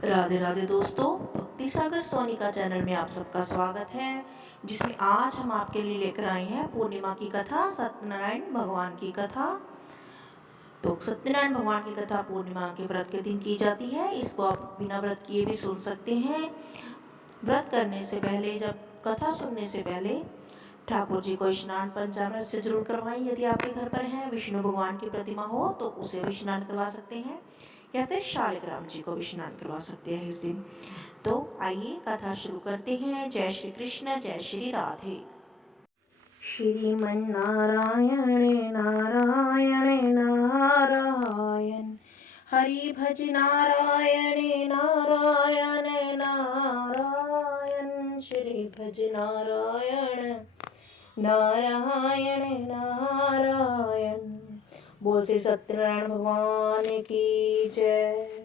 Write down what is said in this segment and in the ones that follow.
राधे राधे दोस्तों, भक्ति सागर सोनी का चैनल में आप सबका स्वागत है। जिसमें आज हम आपके लिए लेकर आए हैं पूर्णिमा की कथा, सत्यनारायण भगवान की कथा। तो सत्यनारायण भगवान की कथा पूर्णिमा के व्रत के दिन की जाती है। इसको आप बिना व्रत किए भी सुन सकते हैं। व्रत करने से पहले, जब कथा सुनने से पहले ठाकुर जी को स्नान पंचामृत से जरूर करवाएं। यदि आपके घर पर है विष्णु भगवान की प्रतिमा हो तो उसे भी स्नान करवा सकते हैं, या फिर शालिग्राम जी को भी स्नान करवा सकते हैं इस दिन। तो आइए कथा शुरू करते हैं। जय श्री कृष्ण, जय श्री राधे। श्रीमन्नारायण नारायण नारायण, हरि भज नारायण नारायण नारायण, श्री भज नारायण नारायण नारायण। बोल श्री सत्यनारायण भगवान की जय।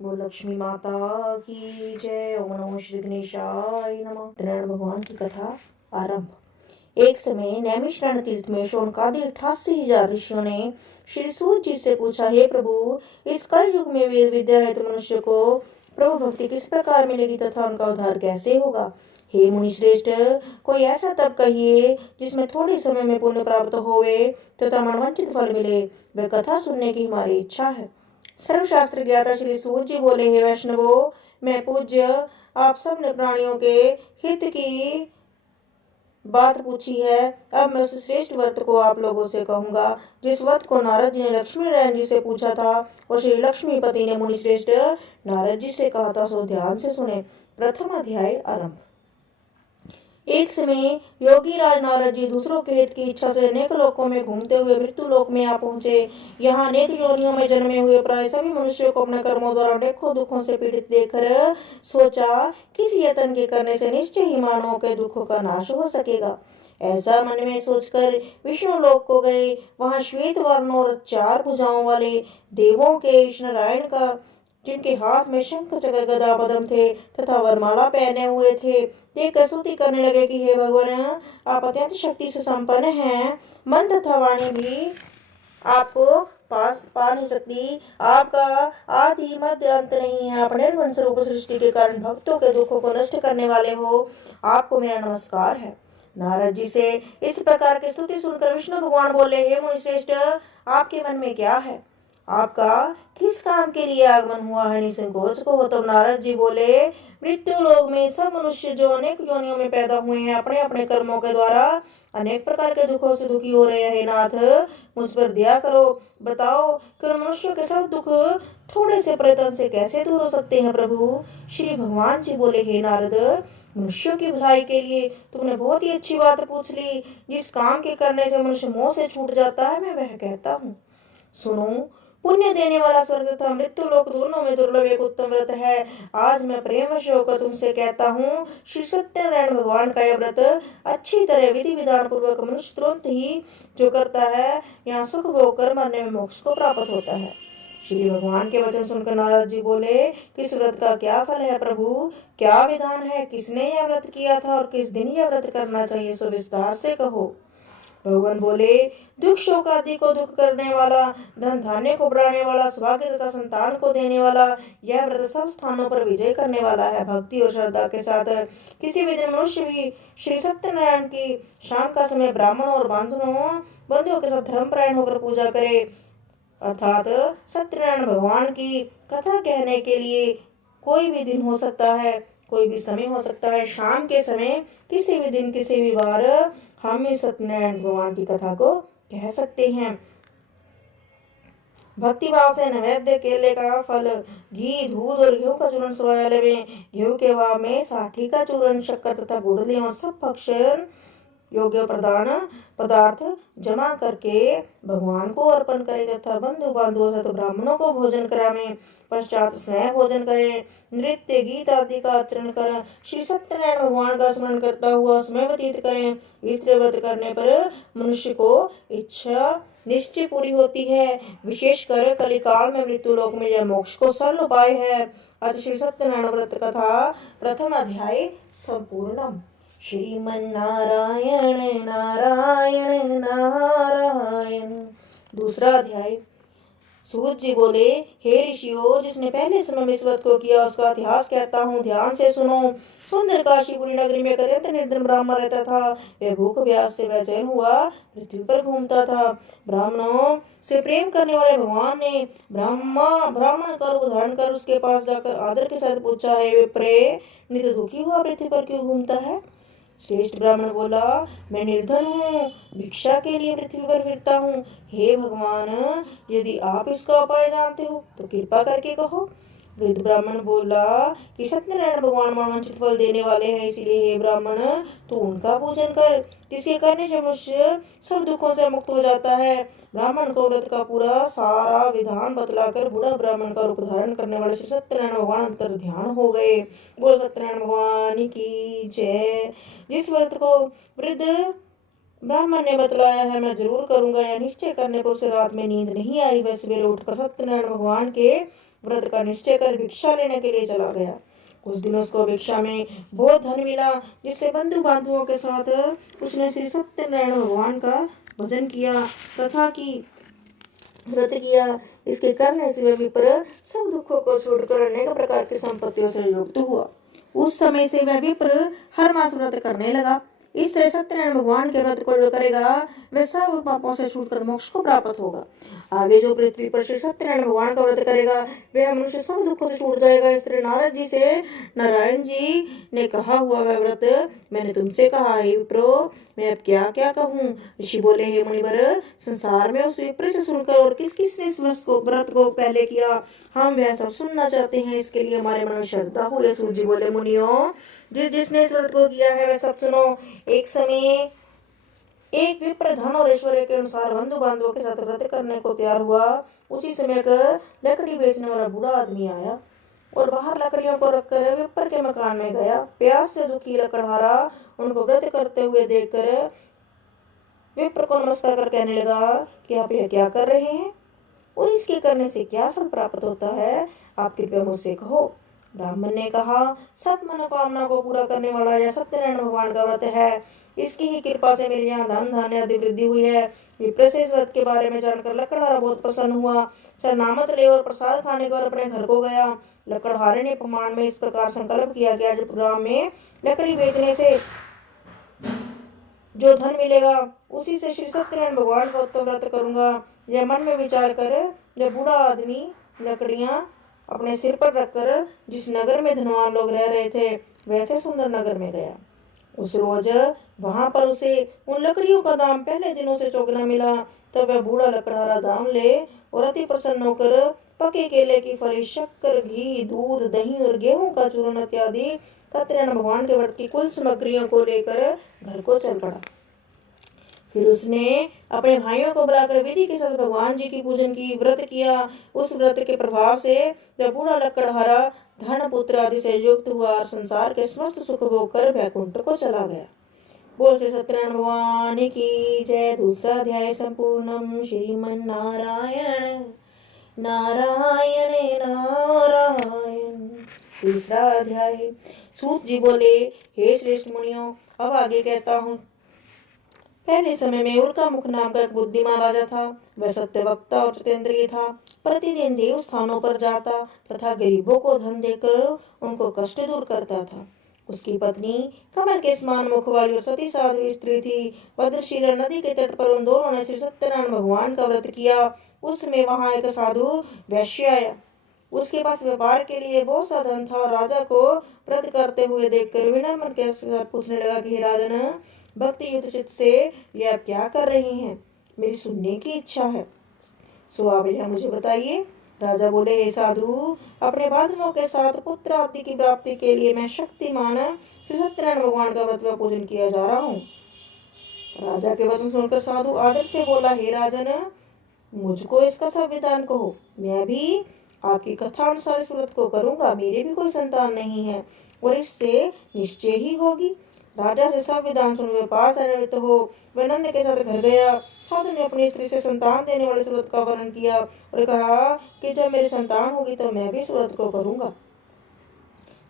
बोल लक्ष्मी माता की जय। ओम नमो श्री गणेशाय नमः। सत्यनारायण भगवान की कथा आरंभ। एक समय नैमिषारण्य तीर्थ में शौनकादि 88,000 ऋषियों ने श्री सूत जी से पूछा, हे प्रभु, इस कल युग में वेद विद्या है तो मनुष्य को प्रभु भक्ति किस प्रकार मिलेगी तथा उनका उद्धार कैसे होगा। हे मुनि श्रेष्ठ, कोई ऐसा तप कहिए जिसमें थोड़े समय में पुण्य प्राप्त होवे तथा मनवांछित फल मिले। वह कथा सुनने की हमारी इच्छा है। सर्वशास्त्र ज्ञाता श्री सूत जी बोले, हे वैष्णवों, मैं पूज्य आप सब ने प्राणियों के हित की बात पूछी है। अब मैं उस श्रेष्ठ व्रत को आप लोगों से कहूंगा जिस व्रत को नारद जी ने लक्ष्मी नारायण जी से पूछा था और श्री लक्ष्मीपति ने मुनि श्रेष्ठ नारद जी से कहा था, सो ध्यान से सुने। प्रथम अध्याय आरंभ। एक समय योगी राज नारद जी दूसरों के हित की इच्छा से अनेक लोकों में घूमते हुए मृत्यु लोक में आ पहुंचे। यहाँ अनेक योनियों में जन्मे हुए प्राय सभी मनुष्यों को अपने कर्मों द्वारा अनेकों दुखों से पीड़ित देखकर सोचा, किसी यत्न के करने से निश्चय ही मानवों के दुखों का नाश हो सकेगा। ऐसा मन में सोचकर विष्णु लोक को गए। वहां श्वेत वर्ण और 4 भुजाओं वाले देवों के नारायण का, जिनके हाथ में शंख चक्र गदा पद्म थे तथा वरमाला पहने हुए थे, देखकर स्तुति करने लगे कि हे भगवान, आप अत्यंत शक्ति से संपन्न हैं। मन तथा वाणी भी आपको पास पा नहीं सकती। आपका आदि मध्य अंत नहीं है। आप निर्गुण स्वरूप सृष्टि के कारण भक्तों के दुखों को नष्ट करने वाले हो। आपको मेरा नमस्कार है। नारद जी से इस प्रकार की स्तुति सुनकर विष्णु भगवान बोले, हे मुनि श्रेष्ठ, आपके मन में क्या है? आपका किस काम के लिए आगमन हुआ है? निसंकोच कहो। तब नारद जी बोले, मृत्यु लोक में सब मनुष्य जो अनेक योनियों में पैदा हुए हैं, अपने अपने कर्मों के द्वारा अनेक प्रकार के दुखों से दुखी हो रहे हैं। नाथ, मुझ पर दया करो। बताओ कि मनुष्यों के सब दुख थोड़े से प्रयत्न से कैसे दूर हो सकते हैं। प्रभु श्री भगवान जी बोले, हे नारद, मनुष्यों की भलाई के लिए तुमने बहुत ही अच्छी बात पूछ ली। जिस काम के करने से मनुष्य मोह से छूट जाता है, मैं वह कहता हूँ। सुनो, पुण्य देने वाला स्वर्ग तथा मृत्यु लोक दोनों में दुर्लभ एक उत्तम व्रत है। आज मैं प्रेमवश होकर तुमसे कहता हूँ, श्री सत्यनारायण भगवान का यह व्रत अच्छी तरह विधि विधान पूर्वक मनुष्य तुरंत ही जो करता है, यहाँ सुख भोग कर मरने में मोक्ष को प्राप्त होता है। श्री भगवान के वचन सुनकर नारद जी बोले, किस व्रत का क्या फल है प्रभु? क्या विधान है? किसने यह व्रत किया था और किस दिन यह व्रत करना चाहिए? सो विस्तार से कहो। भगवान बोले, दुख शोक आदि को दुख करने वाला, धन धान्य को बढ़ाने वाला, सौभाग्य तथा संतान को देने वाला, यह व्रत सब स्थानों पर विजय करने वाला है। भक्ति और श्रद्धा के साथ किसी भी दिन मनुष्य भी श्री सत्यनारायण की शाम का समय ब्राह्मणों और बंधुओं के साथ धर्मपरायण होकर पूजा करे, अर्थात सत्यनारायण भगवान की कथा कहने के लिए कोई भी दिन हो सकता है, कोई भी समय हो सकता है। शाम के समय किसी भी दिन किसी भी बार हम इस सत्यनारायण भगवान की कथा को कह सकते हैं। भक्ति भाव से नैवेद्य केले का फल, घी, दूध और गेहूं का चूर्ण सवाया लेवें। गेहूं के भाव में साठी का चूर्ण, शक्कर तथा गुड़ लें और सब भक्षण योग्य पदार्थ जमा करके भगवान को अर्पण करें तथा बंधु बांधवों से ब्राह्मणों को भोजन करावें। पश्चात स्वयं भोजन करें। नृत्य गीत आदि का आचरण कर श्री सत्यनारायण भगवान का स्मरण करता हुआ समय व्यतीत करें। इस व्रत करने पर मनुष्य को इच्छा निश्चय पूरी होती है। विशेषकर कलिकाल में मृत्यु लोक में यह मोक्ष को सरल उपाय है। अतः श्री सत्यनारायण व्रत कथा प्रथम अध्याय संपूर्णम। श्रीमन्नारायण नारायण नारायण। दूसरा अध्याय। सूत जी बोले, हे ऋषियों, जिसने पहले समय में इस व्रत को किया उसका इतिहास कहता हूँ, ध्यान से सुनो। सुंदर काशीपुरी नगरी में एक अत्यंत निर्धन ब्राह्मण रहता था। वह भूख प्यास से बेचैन हुआ पृथ्वी पर घूमता था। ब्राह्मणों से प्रेम करने वाले भगवान ने ब्राह्मण का रूप धारण कर उसके पास जाकर आदर के साथ पूछा, है विप्रे, नित्य दुखी हुआ पृथ्वी पर क्यों घूमता है? श्रेष्ठ ब्राह्मण बोला, मैं निर्धन हूँ, भिक्षा के लिए पृथ्वी पर फिरता हूँ। हे भगवान, यदि आप इसका उपाय जानते हो तो कृपा करके कहो। वृद्ध ब्राह्मण बोला कि सत्यनारायण भगवान मनवांछित फल देने वाले हैं, इसलिए हे ब्राह्मण, तू उनका पूजन कर। इसे करने से मनुष्य सब दुखों से मुक्त हो जाता है। ब्राह्मण को व्रत का पूरा सारा विधान बतलाकर बूढ़ा ब्राह्मण का रूप धारण करने वाले श्री सत्यनारायण भगवान अंतर ध्यान हो गए। बोल सत्यनारायण भगवान की जय। जिस व्रत को वृद्ध ब्राह्मण ने बतलाया है मैं जरूर करूंगा, या निश्चय करने पर उसे रात में नींद नहीं आई। वह सवेरे उठकर सत्यनारायण भगवान के व्रत का निश्चय कर भिक्षा लेने के लिए चला गया। उस दिन उसको भिक्षा में बहुत धन मिला, जिससे बंधु बांधवों के साथ उसने श्री सत्यनारायण भगवान का भजन किया तथा की व्रत किया। इसके करने से वह विप्र सब दुखों को छोड़कर अनेक प्रकार की संपत्तियों से युक्त हुआ। उस समय से वह विप्र हर मास व्रत करने लगा। इस तरह सत्यनारायण भगवान के व्रत को जो करेगा वह सब पापों से छूटकर मोक्ष को प्राप्त होगा। आगे जो पृथ्वी पर श्री सत्यनारायण भगवान का व्रत करेगा वह मनुष्य सब दुखों से छूट जाएगा। इस तरह नारद जी से नारायण जी ने कहा हुआ वह व्रत मैंने तुमसे कहा, हे विप्रो, मैं अब क्या क्या कहूँ। ऋषि बोले, हे मुनिवर, संसार में उस विप्र से सुनकर और किस किस ने इस व्रत को पहले किया, हम वह सब सुनना चाहते हैं। इसके लिए हमारे मन में श्रद्धा हो। ये सूर्य जी बोले, मुनियों, जिसने इस व्रत को किया है वह सब सुनो। एक समय एक विप्र धन और ऐश्वर्य के अनुसार बंधु बांधवों के साथ व्रत करने को तैयार हुआ। उसी समय एक लकड़ी बेचने वाला बूढ़ा आदमी आया और बाहर लकड़ियों को रखकर विप्र के मकान में गया। प्यास से दुखी लकड़हारा उनको व्रत करते हुए देखकर विप्र को नमस्कार कर कहने लगा कि आप यह क्या कर रहे हैं और इसके करने से क्या फल प्राप्त होता है, आप कृपया मुझसे कहो। ब्राह्मण ने कहा, सब मनोकामना को पूरा करने वाला यह सत्यनारायण भगवान का व्रत है। इसकी ही कृपा से मेरे यहाँ धन धान्य आदि वृद्धि हुई है। विप्र से इस व्रत के बारे में जानकर लकड़हारा बहुत प्रसन्न हुआ। शरणामत ले और प्रसाद खाने को अपने घर को गया। लकड़हारे ने प्रमाण में इस प्रकार संकल्प किया गया, जो ग्राम में लकड़ी बेचने से जो धन मिलेगा उसी से श्री सत्यनारायण भगवान का उत्तम व्रत करूंगा। यह मन में विचार कर यह बूढ़ा आदमी लकड़ियां अपने सिर पर रखकर जिस नगर में धनवान लोग रह रहे थे वैसे सुंदर नगर में गया। उस रोज वहां पर उसे उन लकड़ियों का दाम पहले दिनों से चौगुना मिला। तब वह बूढ़ा लकड़हारा दाम ले और अति प्रसन्न होकर पके केले की फली, शक्कर, घी, दूध, दही और गेहूं का चूर्ण इत्यादि सत्यनारायण भगवान के व्रत की कुल सामग्रियों को लेकर घर को चल पड़ा। फिर उसने अपने भाइयों को बुलाकर विधि के साथ भगवान जी की पूजन की, व्रत किया। उस व्रत के प्रभाव से जब बूढ़ा लकड़हारा धन पुत्र आदि से युक्त हुआ और संसार के समस्त सुख भोग कर वैकुंठ को चला गया। बोल श्री सत्यनारायण भगवान की जय। दूसरा अध्याय संपूर्णम। श्रीमन नारायण नारायण नारायण। तीसरा अध्याय। सूत जी बोले, हे श्रेष्ठ मुनियों, अब आगे कहता हूँ। पहले समय में उल्का मुख नाम का एक बुद्धिमान राजा था। वह सत्यवक्ता और जितेंद्रिय था। प्रतिदिन देव स्थानों पर जाता तथा गरीबों को धन देकर उनको कष्ट दूर करता था। उसकी पत्नी कमल के समान मुख वाली और सती साध्वी स्त्री थी। भद्रशिला नदी के तट पर उन दोनों ने श्री सत्यनारायण भगवान का व्रत किया। उस समय वहां एक साधु वैश्य आया। उसके पास व्यापार के लिए बहुत सा धन था और राजा को व्रत करते हुए देखकर विनम्र के साथ पूछने लगा कि हे राजन, भक्ति युक्त चित्त से ये आप क्या कर रहे हैं, मेरी सुनने की इच्छा है, सो आप यह मुझे बताइए। राजा बोले, हे साधु, अपने बांधवों के साथ पुत्र आदि की प्राप्ति के लिए मैं शक्तिमान श्री सत्यनारायण भगवान का व्रत व पूजन किया जा रहा हूँ। राजा के वचन सुनकर साधु आदर से बोला, हे राजन, मुझको इसका संविधान कहो, मैं भी आपकी कथा अनुसार इस व्रत को करूंगा। मेरे भी कोई संतान नहीं है और इससे निश्चय ही होगी। राजा से सब विधान सुन व्यापार से निवृत्त हो वह नंद के साथ घर गया। साधु ने अपनी स्त्री से संतान देने वाले व्रत का वर्णन किया और कहा कि जब मेरी संतान होगी तो मैं भी इस व्रत को करूंगा।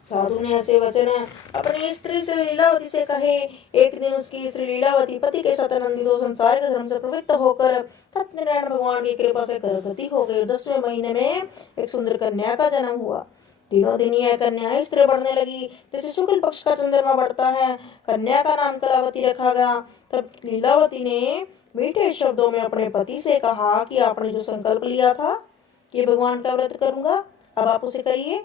साधु ने ऐसे वचन अपनी स्त्री से लीलावती से कहे। एक दिन उसकी स्त्री लीलावती पति के साथ आनंदित हो संसारिक धर्म से प्रवृत्त होकर सत्यनारायण भगवान की कृपा से गर्भवती हो गई। 10वें महीने में एक सुंदर कन्या का जन्म हुआ। दिनों दिन यह कन्या इस तरह बढ़ने लगी जैसे शुक्ल पक्ष का चंद्रमा बढ़ता है। कन्या का नाम कलावती रखा गया। तब लीलावती ने मीठे शब्दों में अपने पति से कहा कि आपने जो संकल्प लिया था कि भगवान का व्रत करूंगा, अब आप उसे करिए।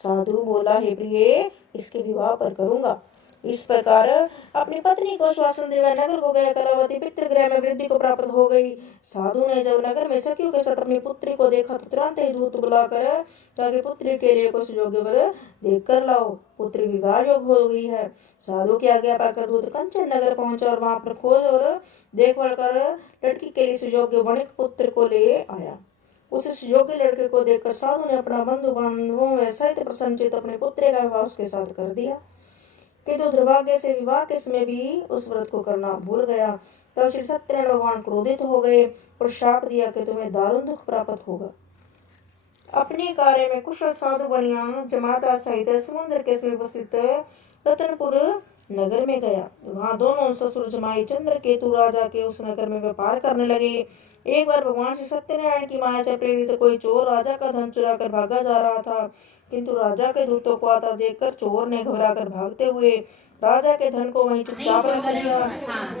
साधु बोला, हे प्रिय, इसके विवाह पर करूंगा। इस प्रकार अपनी पत्नी को आश्वासन देवा नगर को गया। कलावती पितृगृह में वृद्धि को प्राप्त हो गई। साधु ने जब नगर में सखियों के साथ अपनी पुत्री को देखा तो तुरंत ही दूत बुलाकर ताकि पुत्री के लिए कुछ योग्य वर देख कर लाओ। पुत्री विवाह योग्य हो गई है। साधु की आज्ञा पाकर दूत कंचन नगर पहुंचा और वहां पर खोज और देखभाल कर लड़की के लिए सुयोग्य वणिक पुत्र को ले आया। उस योग्य लड़के को देखकर साधु ने अपना बंधु बांधवों में सहित प्रसन्नचित अपने पुत्र का विवाह उसके साथ कर दिया। किंतु दुर्भाग्य से विवाह के समय भी उस व्रत को करना भूल गया। तब श्री सत्यनारायण भगवान क्रोधित हो गए और शाप दिया कि तुम्हें दारुण दुख प्राप्त होगा। अपने कार्य में कुशल साधु बनिया जमाता सहित समुद्र के समीप स्थित रतनपुर नगर में गया। वहां दोनों ससुर जमाई चंद्रकेतु राजा के उस नगर में व्यापार करने लगे। एक बार भगवान श्री सत्यनारायण की माया से प्रेरित कोई चोर राजा का धन चुरा कर भागा जा रहा था। किंतु राजा के दूतों को आता देखकर चोर ने घबरा कर भागते हुए राजा के धन को वहीं चुपचाप रख दिया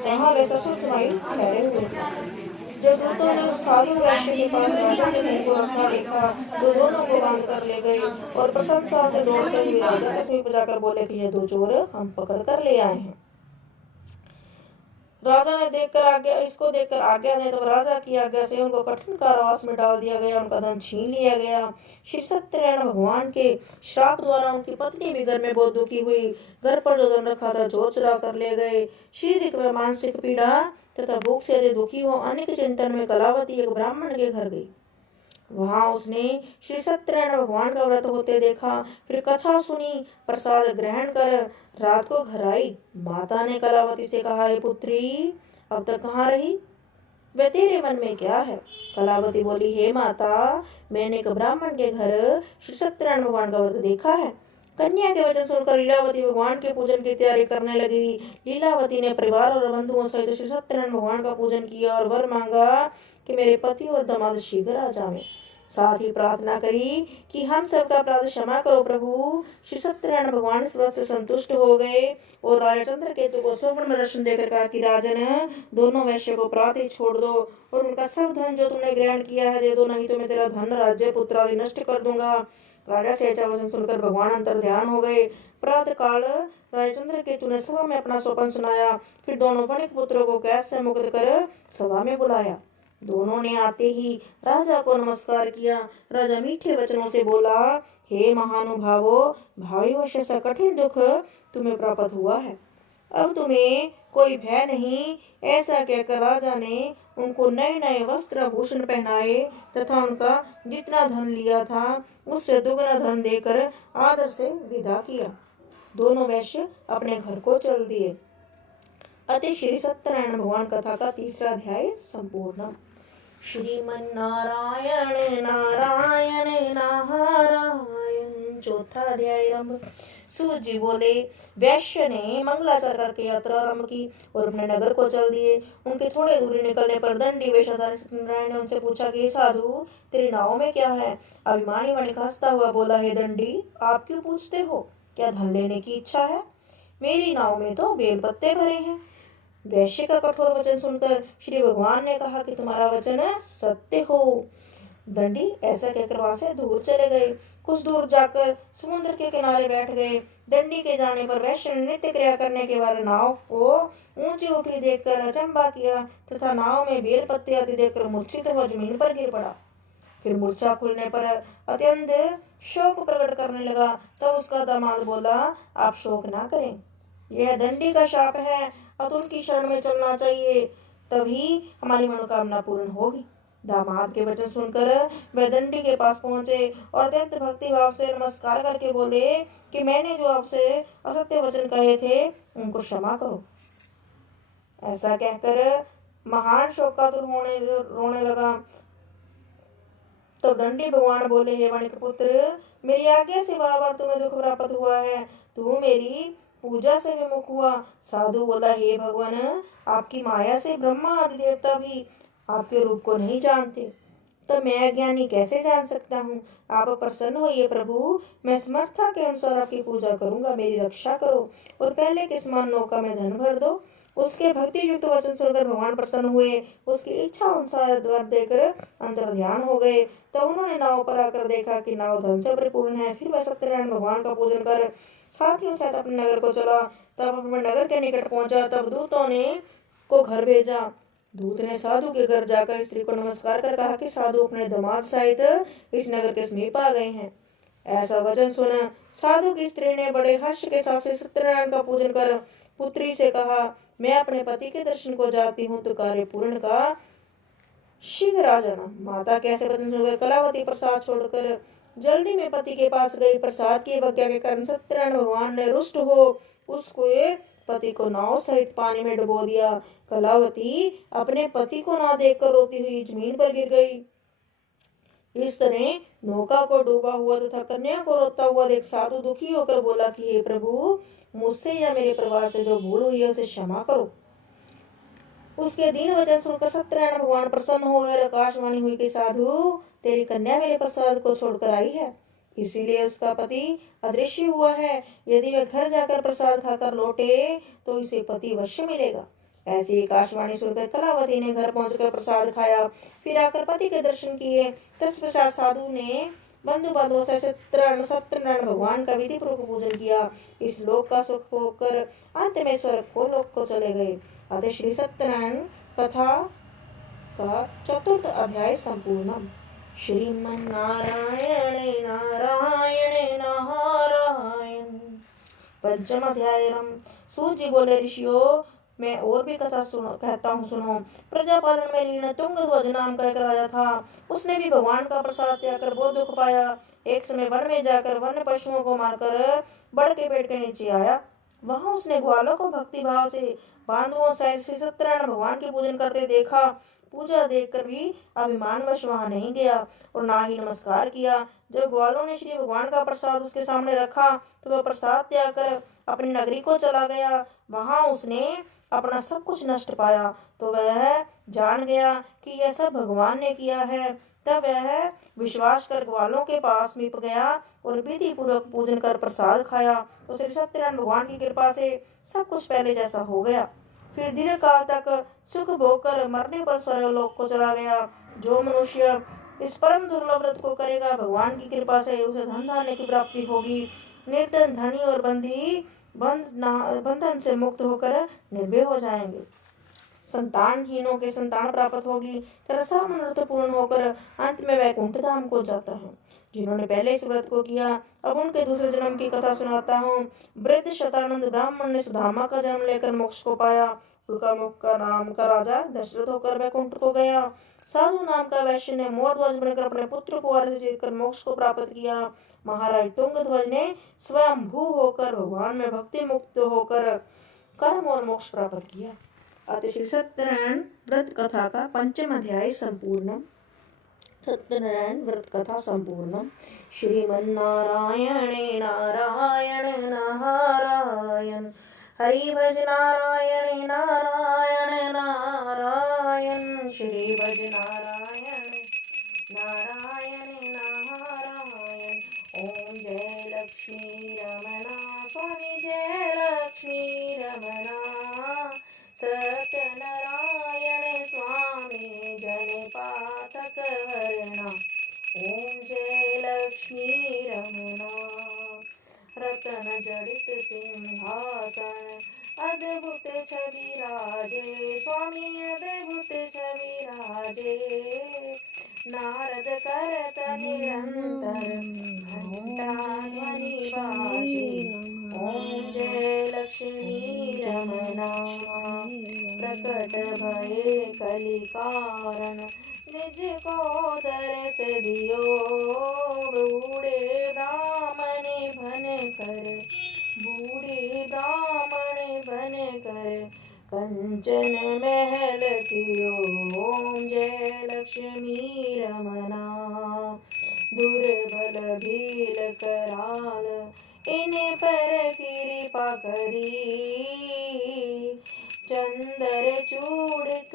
जहाँ वे ससुर जमाई ठहरे हुए थे। जब दूतों ने उस साधु वैश्य के पास राजा के धन को रखा देखा तो दोनों को बांध कर ले गए और प्रसन्नता से दौड़ते हुए राजा के समीप जाकर बोले कि ये दो चोर हम पकड़ कर ले आए हैं। राजा ने इसको देखकर आज्ञा दे। तब राजा की आज्ञा से उनको कठिन कारावास में डाल दिया गया। उनका धन छीन लिया गया। श्री सत्यनारायण भगवान के श्राप द्वारा उनकी पत्नी भी घर में बहुत दुखी हुई। घर पर जो धन रखा था चोर चुरा कर ले गए। शारीरिक व मानसिक पीड़ा तथा भूख से यदि दुखी हो अनेक चिंतन में कलावती एक ब्राह्मण के घर गई। वहां उसने श्री सत्यनारायण भगवान का व्रत होते देखा। फिर कथा सुनी, प्रसाद ग्रहण कर रात को घर आई। माता ने कलावती से कहा, हे पुत्री, अब तक कहाँ रही? वे तेरे मन में क्या है? कलावती बोली, हे माता, मैंने एक ब्राह्मण के घर श्री सत्यनारायण भगवान का व्रत देखा है। कन्या के वचन सुनकर लीलावती भगवान के पूजन की तैयारी करने लगी। लीलावती ने परिवार और बंधुओं सहित श्री सत्यनारायण भगवान का पूजन किया और वर मांगा कि मेरे पति और दामाद शीघ्र आ जाएं। साथ ही प्रार्थना करी कि हम सबका अपराध क्षमा करो प्रभु। श्री सत्यनारायण भगवान इस व्रत से संतुष्ट हो गए और राजा चंद्रकेतु को स्वप्न में दर्शन देकर कहा कि राजन, दोनों वैश्य को प्रात ही छोड़ दो और उनका सब धन जो तुमने ग्रहण किया है दे दो, नहीं तो मैं तेरा धन राज्य पुत्र आदि नष्ट कर दूंगा। राजा से ऐसा वचन सुनकर भगवान अंतर ध्यान हो गए। प्रातः काल राजा चंद्रकेतु ने सभा में अपना स्वप्न सुनाया। फिर दोनों वणिक पुत्रों को कैद से मुक्त कर सभा में बुलाया। दोनों ने आते ही राजा को नमस्कार किया। राजा मीठे वचनों से बोला, हे महानुभावो, भाविवश से कठिन दुख तुम्हें प्राप्त हुआ है, अब तुम्हें कोई भय नहीं। ऐसा कहकर राजा ने उनको नए नए वस्त्र आभूषण पहनाए तथा उनका जितना धन लिया था उससे दुगना धन देकर आदर से विदा किया। दोनों वैश्य अपने घर को चल दिए। अतः श्री सत्यनारायण भगवान कथा का 3रा अध्याय संपूर्ण। श्रीमन्नारायण नारायण नारायण। 4था अध्याय आरंभ। सूत जी बोले, वैश्य ने मंगलाचरण करके यात्रा आरंभ की और अपने नगर को चल दिए। उनके थोड़े दूरी निकलने पर दंडी वेशधारी सत्यनारायण ने उनसे पूछा कि साधु, तेरी नाव में क्या है? अभिमानी वणिक हंसता हुआ बोला, हे दंडी, आप क्यों पूछते हो? क्या धन लेने की इच्छा है? मेरी नाव में तो बेलपत्ते भरे हैं। वैश्य का कठोर वचन सुनकर श्री भगवान ने कहा कि तुम्हारा वचन सत्य हो। दंडी ऐसा कहकर वहां से दूर चले गए। कुछ दूर जाकर समुद्र के किनारे बैठ गए। दंडी के जाने पर वैश्य ने नृत्य क्रिया करने के बाद नाव को ऊंची उठी देखकर अचंबा किया तथा नाव में बेल पत्ते आदि देखकर मूर्छित हुआ जमीन पर गिर पड़ा। फिर मूर्छा खुलने पर अत्यंत शोक प्रकट करने लगा। तब उसका दामाद बोला, आप शोक ना करें, यह दंडी का शाप है, अब उनकी शरण में चलना चाहिए, तभी हमारी मनोकामना पूर्ण होगी। दामाद के वचन सुनकर वह दंडी के पास पहुंचे और अत्यंत भक्ति भाव से नमस्कार करके बोले कि मैंने जो आपसे असत्य वचन कहे थे उनको क्षमा करो। ऐसा कहकर महान शोकातुर रोने लगा। तो दंडी भगवान बोले, हे वणिक पुत्र, मेरी आज्ञा से बार बार तुम्हें दुख प्राप्त हुआ है, तू मेरी पूजा से विमुख हुआ। साधु बोला, हे भगवान, आपकी माया से ब्रह्मा आदि देवता भी आपके रूप को नहीं जानते, तो मैं अज्ञानी कैसे जान सकता हूँ। आप प्रसन्न होइए प्रभु, मैं समर्था के अनुसार आपकी पूजा करूंगा, मेरी रक्षा करो और पहले के समान नौका में धन भर दो। उसके भक्ति युक्त वचन सुनकर भगवान प्रसन्न हुए, उसकी इच्छा अनुसार वर देकर अंतर ध्यान हो गए। तो उन्होंने नाव पर आकर देखा कि नाव धन से परिपूर्ण है। फिर वह सत्यनारायण भगवान का पूजन कर साथियों सहित अपने नगर को चला। तब अपने नगर के निकट पहुंचा, तब दूतों ने को घर भेजा। दूत ने साधु के घर जाकर स्त्री को नमस्कार कर कहा कि साधु अपने दामाद सहित इस नगर के समीप आ गए हैं। ऐसा वचन सुन साधु की स्त्री ने बड़े हर्ष के साथ सत्यनारायण का पूजन कर पुत्री से कहा, मैं अपने पति के दर्शन को जाती हूँ, तो कार्य पूर्ण का शीघ्र आ जाना। माता कैसे वचन सुनकर कलावती प्रसाद छोड़कर जल्दी में पति के पास गई। प्रसाद की अवज्ञा के कारण सत्यनारायण भगवान ने रुष्ट हो उसको पति को नाव सहित पानी में डुबो दिया। कलावती अपने पति को ना देखकर रोती हुई जमीन पर गिर गई। इस तरह नौका को डूबा हुआ तथा कन्या को रोता हुआ देख साधु दुखी होकर बोला कि हे प्रभु, मुझसे या मेरे परिवार से जो भूल हुई है उसे क्षमा करो। उसके दीन वचन सुनकर सत्यनारायण भगवान प्रसन्न हो गए। आकाशवाणी हुई कि साधु, तेरी कन्या मेरे प्रसाद को छोड़कर आई है, इसीलिए उसका पति अदृश्य हुआ है। यदि वह घर जाकर प्रसाद खाकर लौटे तो इसे पति अवश्य मिलेगा। ऐसी आकाशवाणी सुनकर कलावती ने घर पहुंचकर प्रसाद खाया, फिर आकर पति के दर्शन किए। तत्पश्चात साधु ने बंधु बांधवों से सत्यनारायण भगवान का विधि पूर्वक पूजन किया। इस लोक का सुख होकर अंत में स्वर्ग को लोक को चले गए। अतः श्री सत्यनारायण कथा का 4th अध्याय संपूर्णम। श्रीमन्नारायण नारायण नारायण। 5th अध्याय। सूत जी बोले, ऋषियों, मैं और भी कथा कहता हूँ, सुनो। प्रजापालन में लीन तुंगध्वज नाम का एक राजा था। उसने भी भगवान का प्रसाद त्याग कर बहुत दुख पाया। एक समय वन में जाकर वन्य पशुओं को मारकर बड़ के पेड़ के नीचे आया। वहां उसने ग्वालों को भक्ति भाव से बांधवों सहित श्री सत्यनारायण भगवान की पूजन करते देखा। पूजा देखकर भी अभिमानवश वहां नहीं गया और ना ही नमस्कार किया। जब ग्वालों ने श्री भगवान का प्रसाद उसके सामने रखा तो वह प्रसाद त्याग कर अपनी नगरी को चला गया। वहां उसने अपना सब कुछ नष्ट पाया तो वह जान गया कि यह सब भगवान ने किया है। तब वह विश्वास कर ग्वालों के पास समीप गया और विधि पूर्वक पूजन कर प्रसाद खाया तो श्री सत्यनारायण भगवान की कृपा से सब कुछ पहले जैसा हो गया। फिर दीर्घ काल तक सुख भोग कर मरने पर स्वर्गलोक को चला गया। जो मनुष्य इस परम दुर्लभ व्रत को करेगा, भगवान की कृपा से उसे धन धान्य की प्राप्ति होगी। निर्धन, धनी और बंदी बंधन से मुक्त होकर निर्भय हो जाएंगे। संतानहीनों के संतान प्राप्त होगी तथा सब मनोरथ पूर्ण होकर अंत में वैकुंठ धाम को जाता है। जिन्होंने पहले इस व्रत को किया, अब उनके दूसरे जन्म की कथा सुनाता हूँ। वृद्ध शतानंद ब्राह्मण ने सुदामा का जन्म लेकर मोक्ष को पाया। उनका मुख का नाम का राजा दशरथ होकर वैकुंठ को गया। साधु नाम का वैश्य ने मोरध्वज बनकर अपने पुत्र को अर्घ देकर मोक्ष को प्राप्त किया। महाराज तुंगध्वज ने स्वयं भू होकर भगवान में भक्ति मुक्त होकर कर्म और मोक्ष प्राप्त किया। अतः श्री सत्यनारायण व्रत कथा का 5th अध्याय संपूर्ण। सत्यनारायण व्रत कथा संपूर्ण। श्रीमन्नारायण नारायण नारायण। हरि भज नारायण नारायण नारायण। श्री भज नारायण नारायण नारायण। ओम जय लक्ष्मी रमणा स्वामी, जय लक्ष्मी रमणा। सत्यनारायण स्वामी जन पातक हरणा। ओम जय लक्ष्मी रमणा। रतन जड़ित सिंहासन अद्भुत छवि राजे, स्वामी अद्भुत छवि राजे। नारद करत निरंतर घंटा ध्वनि बाजे। ओम जय लक्ष्मी रमणा। प्रकट भये कलि कारण, निज को दरस दियो। बूढ़े ब्राह्मण बन कर, बूढ़े ब्राह्मण बन कर कंचन महल की ओम जय लक्ष्मी रमना। दुर्बल भील कराल इन्हें पर कृपा करी। चंद्रचूड़क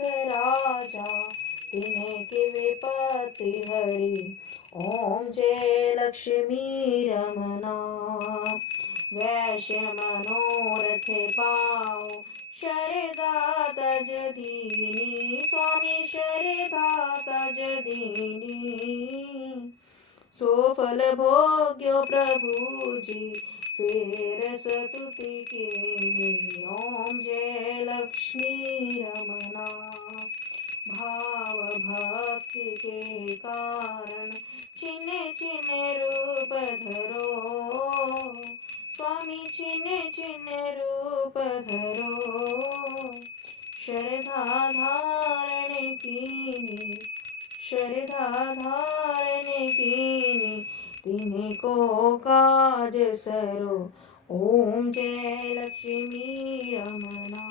राजा तिन्हें की विपत्ति हरी। ओम जय लक्ष्मी रमना। वैश्य मनोरथ पाओ शरदा तज दीनी। स्वामी शरदा तज दीनी। सोफल भोग्यो प्रभु जी फिर स्तुति कीनी। ओम जय लक्ष्मी रमना। भाव भक्ति के कारण चिन्ह चिन्ह रूप धरो। स्वामी चिन्ह चिन्ह रूप धरो। शरधा धारण कीनी तिन्हीं को काज सरो। ओम जय लक्ष्मी रमना।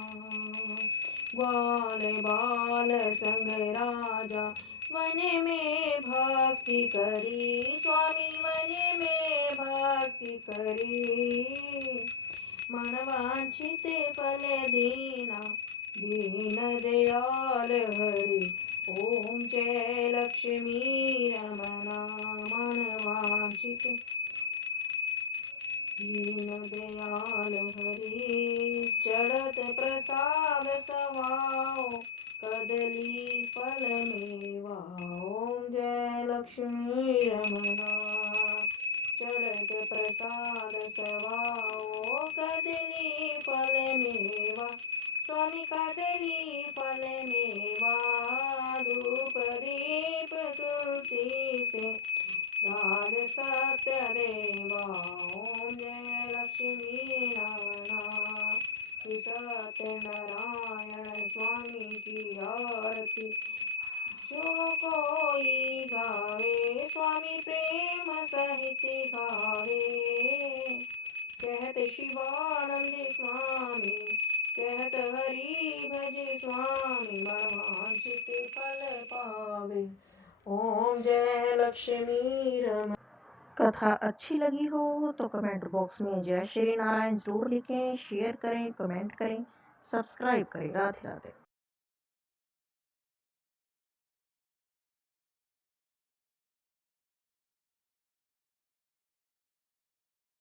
ग्वाल बाल संग राजा वन में भक्ति करी। स्वामी वन में भक्ति करी। मन वांछित फल दीना दीन दयाल हरि। ओम जय लक्ष्मी रमना। मन वांछित दीन दयाल हरि। चढ़त प्रसाद सवाओ कदली फल मेवा। ओम जय लक्ष्मी रमना। चढ़त प्रसाद सवाओ कदली फल मेवा। स्वामी कदली फल मेवा। धूप दीप तुलसी से राज सत्य देवा। ओम जय लक्ष्मी रमना। सत्यनारायण स्वामी की आरती जो कोई गावे। स्वामी प्रेम सहित गावे। कहत शिवानंद स्वामी कहत हरि भज स्वामी। मनवांछित फल पावे। ओम जय लक्ष्मी रमना। कथा अच्छी लगी हो तो कमेंट बॉक्स में जय श्री नारायण जरूर लिखें, शेयर करें, कमेंट करें, सब्सक्राइब करें। राधे राधे।